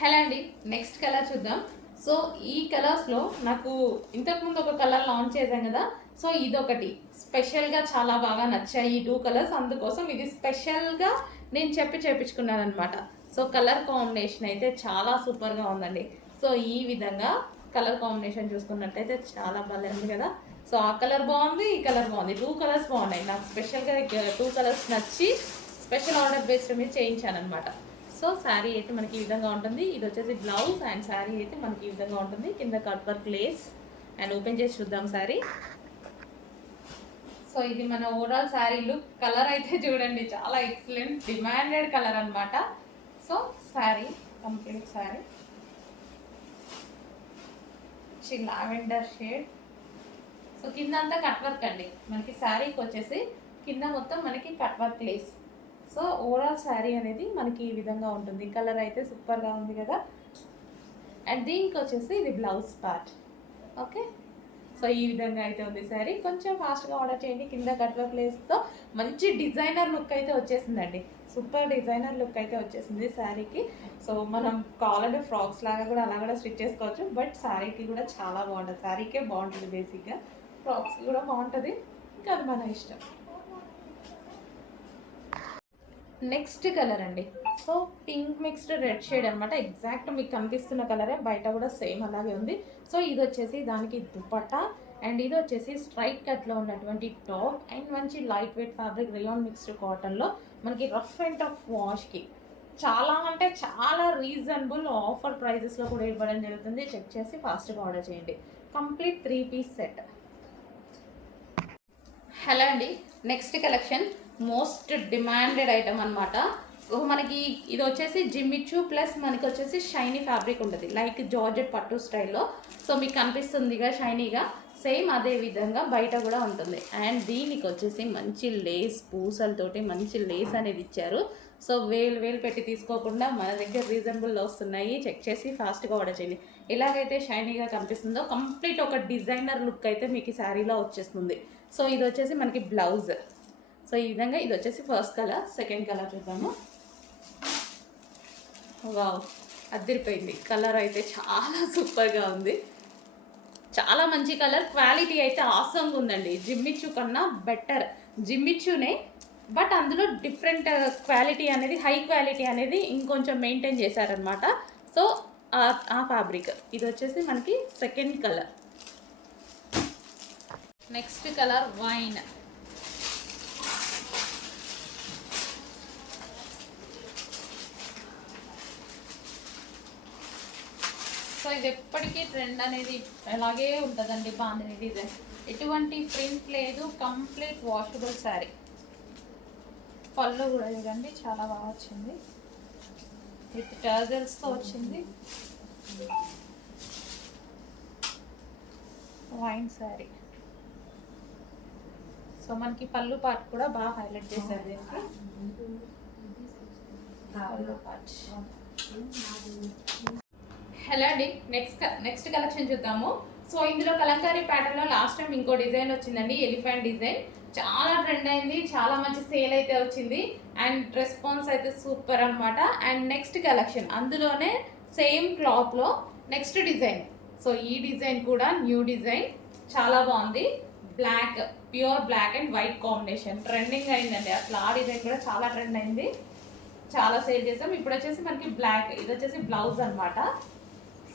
Hello అండి, next colour చూద్దాం. So ఈ కలర్స్లో నాకు ఇంతకుముందు ఒక కలర్ లాంచ్ చేశాం కదా. సో ఇదొకటి స్పెషల్గా చాలా బాగా నచ్చాయి ఈ 2 కలర్స్. అందుకోసం ఇది స్పెషల్గా నేను చేపించుకున్నాను అనమాట. సో కలర్ కాంబినేషన్ అయితే చాలా సూపర్గా ఉందండి. సో ఈ విధంగా కలర్ కాంబినేషన్ చూసుకున్నట్టయితే చాలా బాగా ఉంది కదా. సో ఆ కలర్ బాగుంది, ఈ కలర్ బాగుంది. 2 కలర్స్ బాగున్నాయి. నాకు స్పెషల్గా 2 కలర్స్ నచ్చి స్పెషల్ ఆర్డర్ బేస్డ్ మీద చేయించాను అనమాట. సో శారీ అయితే మనకి ఈ విధంగా ఉంటుంది. ఇది వచ్చేసి బ్లౌజ్ అండ్ శారీ అయితే మనకి ఈ విధంగా ఉంటుంది. కింద cut work lace. And open చేసి చూద్దాం శారీ. సో ఇది మన ఓవరాల్ శారీ లుక్. కలర్ అయితే చూడండి చాలా ఎక్సలెంట్ డిమాండెడ్ కలర్ అనమాట. So sari complete sari lavender shade. So కింద అంతా కట్ వర్క్ అండి. మనకి శారీకి వచ్చేసి కింద మొత్తం మనకి cut work lace. So overall sari అనేది మనకి ఈ విధంగా ఉంటుంది. కలర్ అయితే సూపర్గా ఉంది కదా. అండ్ దీనికి వచ్చేసి ఇది బ్లౌజ్ పార్ట్. ఓకే, సో ఈ విధంగా అయితే ఉంది శారీ. కొంచెం ఫాస్ట్గా ఆర్డర్ చేయండి. కింద కట్ వర్క్ లేస్తో మంచి డిజైనర్ లుక్ అయితే వచ్చేసిందండి. సూపర్ డిజైనర్ లుక్ అయితే వచ్చేసింది శారీకి. సో మనం కావాలంటే ఫ్రాక్స్ లాగా కూడా అలా కూడా స్టిచ్ చేసుకోవచ్చు. బట్ శారీకి కూడా చాలా బాగుంటుంది. శారీకే బాగుంటుంది బేసిక్గా, ఫ్రాక్స్కి కూడా బాగుంటుంది. ఇంకా అది మన ఇష్టం. నెక్స్ట్ కలర్ అండి. So pink mixed red shade అనమాట. ఎగ్జాక్ట్ మీకు కనిపిస్తున్న కలరే, బయట కూడా సేమ్ అలాగే ఉంది. సో ఇది వచ్చేసి దానికి దుపట్టా. అండ్ ఇది వచ్చేసి స్ట్రైట్ కట్లో ఉన్నటువంటి టాప్. అండ్ మంచి light weight fabric rayon mixed కాటన్లో మనకి రఫ్ అండ్ టఫ్ వాష్కి చాలా అంటే చాలా రీజనబుల్ ఆఫర్ ప్రైజెస్లో కూడా ఇవ్వడం జరుగుతుంది. చెక్ చేసి ఫాస్ట్గా ఆర్డర్ చేయండి. Complete 3-piece set. హలో అండి, next collection most demanded item అనమాట. సో మనకి ఇది వచ్చేసి జిమ్మిచ్చు ప్లస్ మనకి వచ్చేసి షైనీ ఫ్యాబ్రిక్ ఉంటుంది, లైక్ జార్జెట్ పట్టు స్టైల్లో. సో మీకు కనిపిస్తుందిగా షైనీగా, సేమ్ అదే విధంగా బయట కూడా ఉంటుంది. అండ్ దీనికి వచ్చేసి మంచి లేస్ పూసలతోటి మంచి లేస్ అనేది ఇచ్చారు. సో వేలు పెట్టి తీసుకోకుండా మన దగ్గర రీజనబుల్లో వస్తున్నాయి. చెక్ చేసి ఫాస్ట్గా ఆర్డర్ చేయండి. ఎలాగైతే షైనీగా కనిపిస్తుందో కంప్లీట్ ఒక డిజైనర్ లుక్ అయితే మీకు ఈ శారీలో వచ్చేస్తుంది. సో ఇది వచ్చేసి మనకి బ్లౌజ్. సో ఈ విధంగా ఇది వచ్చేసి ఫస్ట్ కలర్. సెకండ్ కలర్ చూద్దాము. వావ్, అదిరిపోయింది. కలర్ అయితే చాలా సూపర్గా ఉంది. చాలా మంచి కలర్. క్వాలిటీ అయితే ఆసంగా ఉందండి. జిమ్మిచ్చు కన్నా బెటర్ జిమ్మిచ్చునే, బట్ అందులో డిఫరెంట్ క్వాలిటీ అనేది, హై క్వాలిటీ అనేది ఇంకొంచెం మెయింటైన్ చేశారనమాట. సో ఆ ఫ్యాబ్రిక్ ఇది వచ్చేసి మనకి second colour. Next colour wine. So ఇది ఎప్పటికీ ట్రెండ్ అనేది అలాగే ఉంటుందండి. బాగుంది డిజైన్, ఎటువంటి ప్రింట్ లేదు, కంప్లీట్ వాషబుల్ శారీ. పళ్ళు కూడా చూడండి చాలా బాగా వచ్చింది, విత్ టర్జల్స్తో వచ్చింది. వైన్ శారీ. సో మనకి పళ్ళు పార్ట్ కూడా బాగా హైలైట్ చేశారు దీనికి. పళ్ళు పార్ట్. హలో అండి, నెక్స్ట్ కలెక్షన్ చూద్దాము. సో ఇందులో కలంకారీ ప్యాటర్న్లో లాస్ట్ టైం ఇంకో డిజైన్ వచ్చిందండి, ఎలిఫెంట్ డిజైన్. చాలా ట్రెండ్ అయింది, చాలా మంచి సేల్ అయితే వచ్చింది. అండ్ రెస్పాన్స్ అయితే సూపర్ అనమాట. అండ్ నెక్స్ట్ కలెక్షన్ అందులోనే సేమ్ క్లాత్లో నెక్స్ట్ డిజైన్. సో ఈ డిజైన్ కూడా న్యూ డిజైన్, చాలా బాగుంది. Black, pure black and white combination trending అయిందండి. అసలు ఆ డిజైన్ కూడా చాలా ట్రెండ్ అయింది, చాలా సేల్ చేసాం. ఇప్పుడు వచ్చేసి మనకి బ్లాక్. ఇది వచ్చేసి బ్లౌజ్ అనమాట.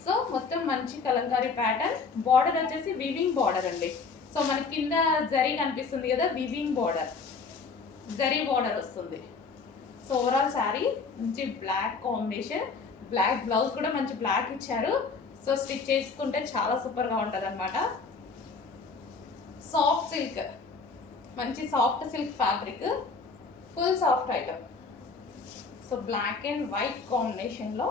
సో మొత్తం మంచి కలంకారీ ప్యాటర్న్. బార్డర్ వచ్చేసి వివింగ్ బార్డర్ అండి. సో మనకి కింద జరీ కనిపిస్తుంది కదా, వివింగ్ బార్డర్, జరీ బార్డర్ వస్తుంది. సో ఓవరాల్ శారీ మంచి బ్లాక్ కాంబినేషన్. బ్లాక్ బ్లౌజ్ కూడా మంచి బ్లాక్ ఇచ్చారు. సో స్టిచ్ చేసుకుంటే చాలా సూపర్గా ఉంటుంది అనమాట. సాఫ్ట్ సిల్క్, మంచి soft silk fabric, full soft item. So black and white కాంబినేషన్లో.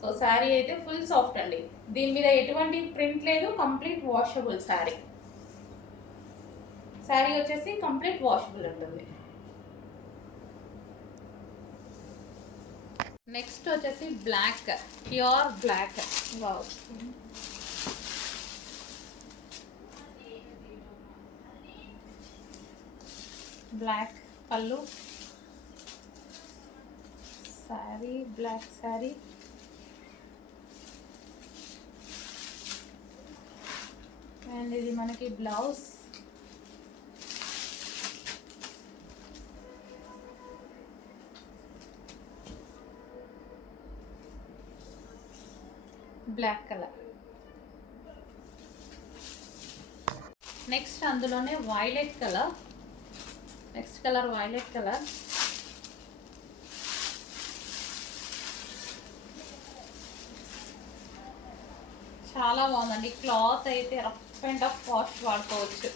సో శారీ అయితే ఫుల్ సాఫ్ట్ అండి. దీని మీద ఎటువంటి ప్రింట్ లేదు, కంప్లీట్ వాషబుల్ శారీ. శారీ వచ్చేసి కంప్లీట్ వాషబుల్ ఉంటుంది. నెక్స్ట్ వచ్చేసి black, pure black. Wow, black pallu, sari black sari. And ఇది మనకి బ్లౌజ్. Black colour. నెక్స్ట్ అందులోనే violet colour. Next colour violet colour. చాలా బాగుందండి. క్లాత్ అయితే రఫ్ అండ్ టఫ్ వాష్ వాడుకోవచ్చు.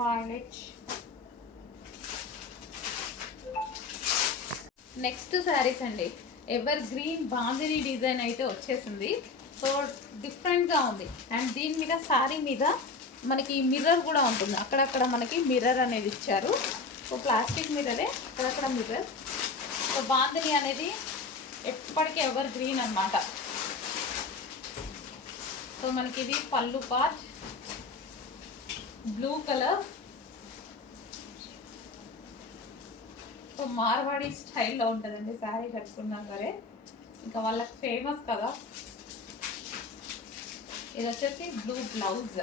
వైలెట్. నెక్స్ట్ శారీస్ అండి, ఎవర్ గ్రీన్ బాందిని డిజైన్ అయితే వచ్చేసింది. సో డిఫరెంట్గా ఉంది. అండ్ దీని మీద శారీ మీద మనకి మిర్రర్ కూడా ఉంటుంది. అక్కడక్కడ మనకి మిర్రర్ అనేది ఇచ్చారు. సో ప్లాస్టిక్ మిర్రరే, అక్కడక్కడ మిర్రర్. సో బాందిని అనేది ఎప్పటికీ ఎవర్ గ్రీన్ అన్నమాట. సో మనకి ఇది pallu part blue colour. So Marwadi స్టైల్లో ఉంటుందండి శారీ కట్టుకున్నా సరే, ఇంకా వాళ్ళకి ఫేమస్ కదా. ఇది వచ్చేసి బ్లూ బ్లౌజ్.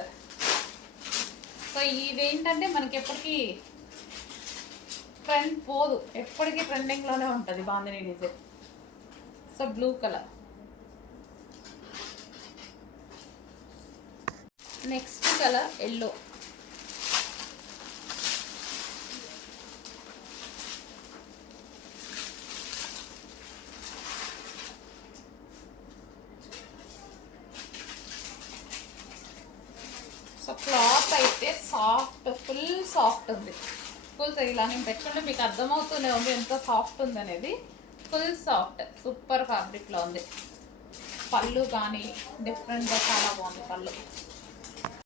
సో ఇవేంటంటే మనకి ఎప్పటికీ ట్రెండ్ పోదు, ఎప్పటికీ ట్రెండింగ్లోనే ఉంటుంది bandhani design. So blue colour. Next colour yellow. So cloth అయితే సాఫ్ట్, ఫుల్ సాఫ్ట్ ఉంది. ఫుల్ ఇలా నేను పెట్టుకుంటే మీకు అర్థమవుతూనే ఉంది ఎంత సాఫ్ట్ ఉంది అనేది. ఫుల్ సాఫ్ట్, సూపర్ ఫ్యాబ్రిక్లో ఉంది. పళ్ళు కానీ డిఫరెంట్గా చాలా బాగుంది పళ్ళు.